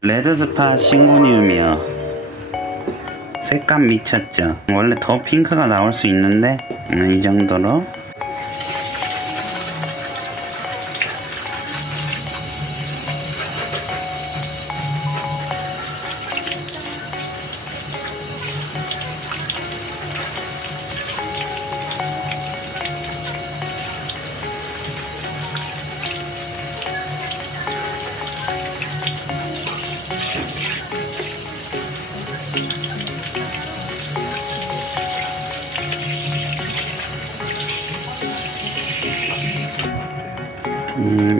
레드스팟 싱고니움이요. 색감 미쳤죠. 원래 더 핑크가 나올 수 있는데 이 정도로.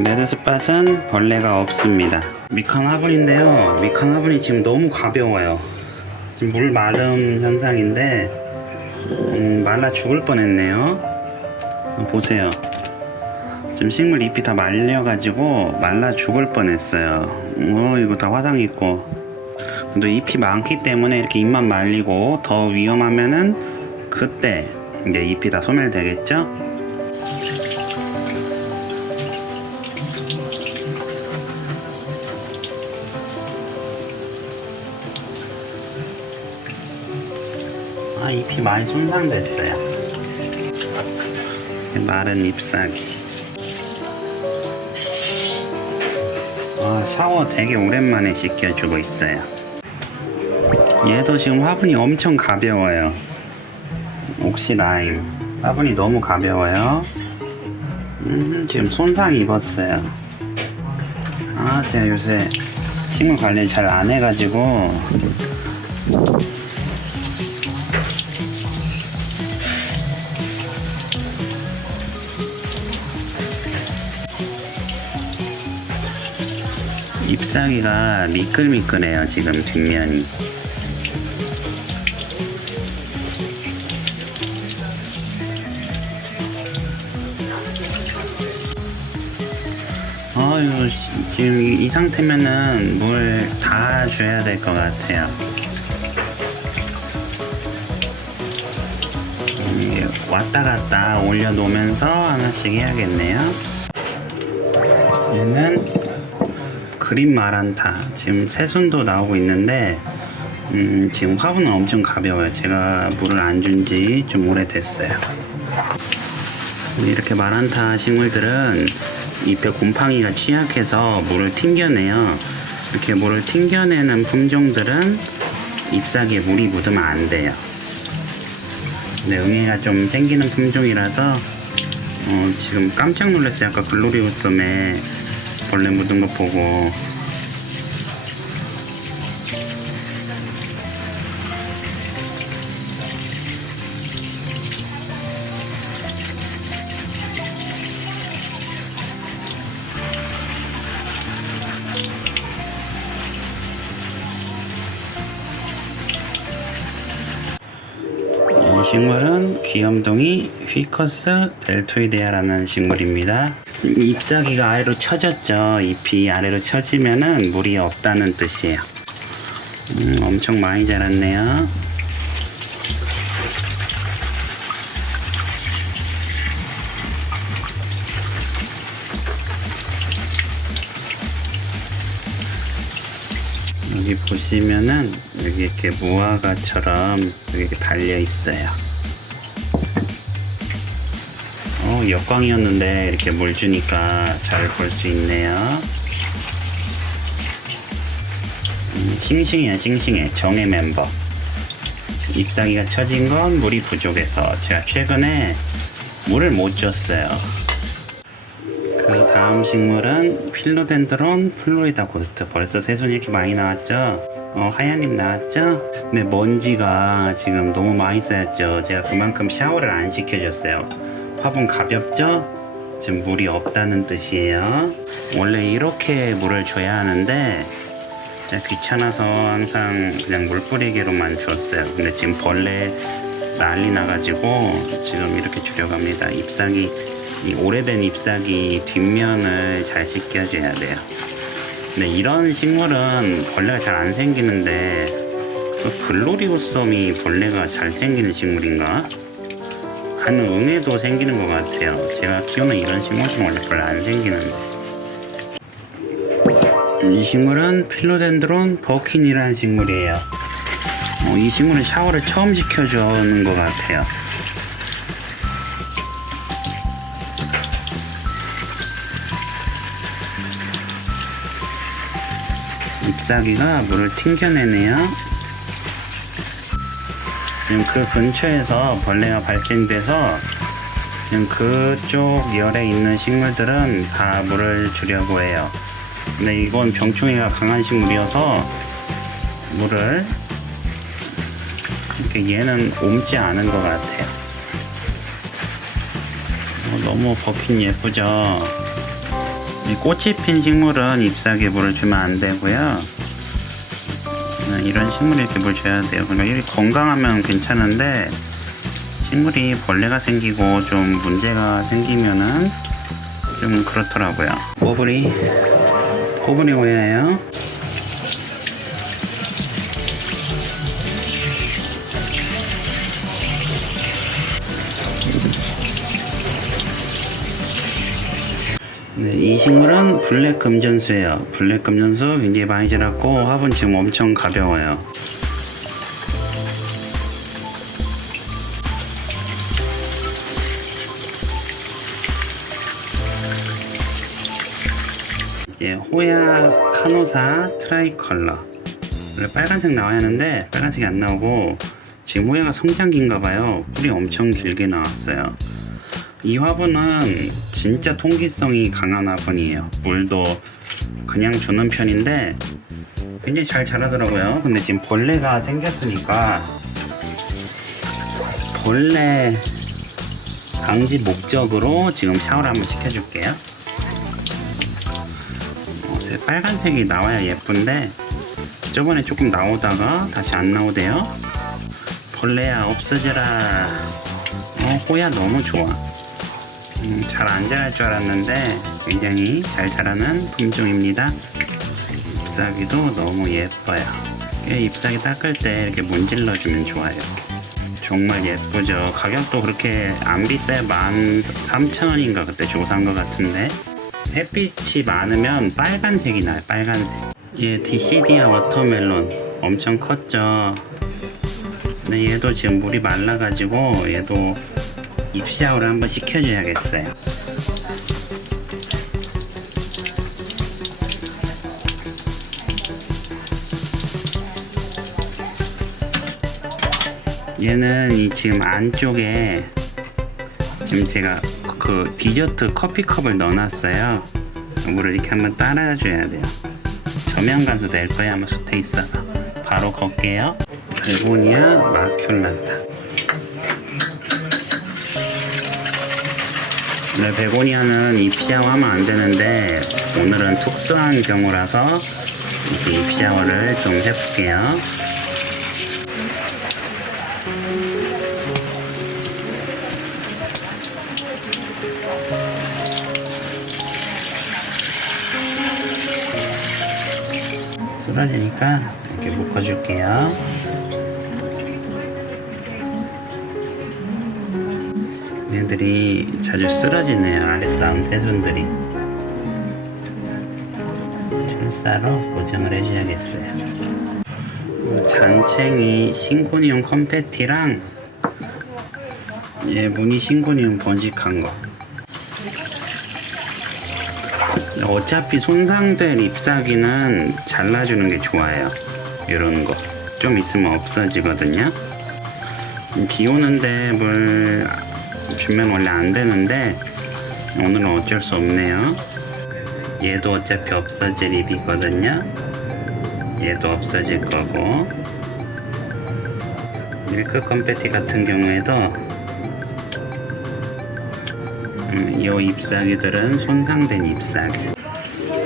레드스팟은 벌레가 없습니다. 미칸 화분인데요. 미칸 화분이 지금 너무 가벼워요. 지금 물 마름 현상인데 말라 죽을 뻔했네요. 보세요. 지금 식물 잎이 다 말려가지고 말라 죽을 뻔했어요. 이거 다 화상 있고. 근데 잎이 많기 때문에 이렇게 잎만 말리고 더 위험하면은 그때 이제 잎이 다 소멸되겠죠? 잎이 많이 손상됐어요. 마른 잎사귀. 샤워 되게 오랜만에 씻겨주고 있어요. 얘도 지금 화분이 엄청 가벼워요. 옥시라임. 화분이 너무 가벼워요. 지금 손상 입었어요. 제가 요새 식물 관리 잘 안 해가지고 잎사귀가 미끌미끌해요. 지금 뒷면이. 지금 이 상태면은 물 다 줘야 될 것 같아요. 왔다 갔다 올려놓으면서 하나씩 해야겠네요. 얘는 그린 마란타. 지금 새순도 나오고 있는데 지금 화분은 엄청 가벼워요. 제가 물을 안 준 지 좀 오래됐어요. 이렇게 마란타 식물들은 잎에 곰팡이가 취약해서 물을 튕겨내요. 이렇게 물을 튕겨내는 품종들은 잎사귀에 물이 묻으면 안 돼요. 근데 응애가 좀 생기는 품종이라서 지금 깜짝 놀랐어요. 아까 글로리우섬에 벌레 묻은 거 보고. 이 식물은 귀염둥이 휘커스 델토이데아라는 식물입니다. 잎사귀가 아래로 처졌죠. 잎이 아래로 처지면은 물이 없다는 뜻이에요. 엄청 많이 자랐네요. 여기 보시면은 여기 이렇게 무화과처럼 여기 이렇게 달려 있어요. 역광이었는데 이렇게 물 주니까 잘 볼 수 있네요. 싱싱해요. 싱싱해. 정예 멤버. 잎사귀가 처진 건 물이 부족해서 제가 최근에 물을 못 줬어요. 그 다음 식물은 필로덴드론 플로리다 고스트. 벌써 새순이 이렇게 많이 나왔죠? 하얀 잎 나왔죠? 근데 먼지가 지금 너무 많이 쌓였죠? 제가 그만큼 샤워를 안 시켜줬어요. 화분 가볍죠? 지금 물이 없다는 뜻이에요. 원래 이렇게 물을 줘야 하는데 제가 귀찮아서 항상 그냥 물 뿌리기로만 줬어요. 근데 지금 벌레 난리 나가지고 지금 이렇게 주려고 합니다. 잎사귀, 이 오래된 잎사귀 뒷면을 잘 씻겨줘야 돼요. 근데 이런 식물은 벌레가 잘 안 생기는데 그 글로리오썸이 벌레가 잘 생기는 식물인가? 간 응애도 생기는 것 같아요. 제가 키우는 이런 식물은 원래 별로 안 생기는데. 이 식물은 필로덴드론 버킨이라는 식물이에요. 이 식물은 샤워를 처음 시켜주는 것 같아요. 잎사귀가 물을 튕겨내네요. 지금 그 근처에서 벌레가 발생돼서 지금 그쪽 열에 있는 식물들은 다 물을 주려고 해요. 근데 이건 병충해가 강한 식물이어서 물을 이렇게 얘는 옮지 않은 것 같아요. 너무 버킨 예쁘죠? 이 꽃이 핀 식물은 잎사귀에 물을 주면 안 되고요. 이런 식물이 이렇게 물 줘야 돼요. 그러니까 이렇게 건강하면 괜찮은데 식물이 벌레가 생기고 좀 문제가 생기면은 좀 그렇더라고요. 호브리 호야예요. 네, 이 식물은 블랙 금전수예요. 블랙 금전수 굉장히 많이 자랐고 화분 지금 엄청 가벼워요. 이제 호야 카노사 트라이컬러. 원래 빨간색 나와야 하는데 빨간색이 안 나오고 지금 호야가 성장기인가 봐요. 뿌리 엄청 길게 나왔어요. 이 화분은 진짜 통기성이 강한 화분이에요. 물도 그냥 주는 편인데 굉장히 잘 자라더라고요. 근데 지금 벌레가 생겼으니까 벌레 방지 목적으로 지금 샤워를 한번 시켜줄게요. 빨간색이 나와야 예쁜데 저번에 조금 나오다가 다시 안 나오대요. 벌레야 없어져라. 호야 너무 좋아. 잘 안 자랄 줄 알았는데 굉장히 잘 자라는 품종입니다. 잎사귀도 너무 예뻐요. 잎사귀 닦을 때 이렇게 문질러주면 좋아요. 정말 예쁘죠. 가격도 그렇게 안 비싸요. 13,000원인가 그때 주고 산 것 같은데 햇빛이 많으면 빨간색이 나요. 빨간색. 디시디아 워터멜론 엄청 컸죠. 근데 얘도 지금 물이 말라가지고 얘도 잎샤워를 한번 시켜줘야겠어요. 얘는 지금 안쪽에 지금 제가 그 디저트 커피컵을 넣어놨어요. 물을 이렇게 한번 따라줘야 돼요. 저면간도 될 거예요. 아마 숯에 있어서. 바로 걸게요. 베고니아 마큘라타. 네, 베고니아는 잎샤워하면 안 되는데 오늘은 특수한 경우라서 이렇게 잎샤워를 좀 해볼게요. 쓰러지니까 이렇게 묶어줄게요. 얘들이 자주 쓰러지네요. 아래서 나온 새순들이. 철사로 고정을 해줘야겠어요. 잔챙이 싱고니움 컴패티랑 무늬 싱고니움 번식한 거. 어차피 손상된 잎사귀는 잘라주는 게 좋아요. 이런 거 좀 있으면 없어지거든요. 비 오는데 물 주면 원래 안 되는데 오늘은 어쩔 수 없네요. 얘도 어차피 없어질 잎이거든요. 얘도 없어질 거고 밀크 컴패티 같은 경우에도 이 잎사귀들은 손상된 잎사귀.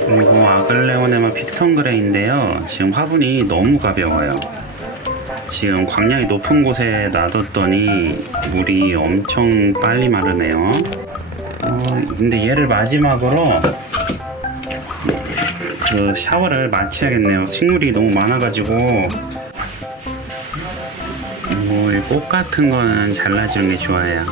그리고 아글레오네마 픽턴그레인데요. 지금 화분이 너무 가벼워요. 지금 광량이 높은 곳에 놔뒀더니 물이 엄청 빨리 마르네요. 근데 얘를 마지막으로 그 샤워를 마쳐야겠네요. 식물이 너무 많아가지고 꽃 같은 거는 잘라주는 게 좋아요.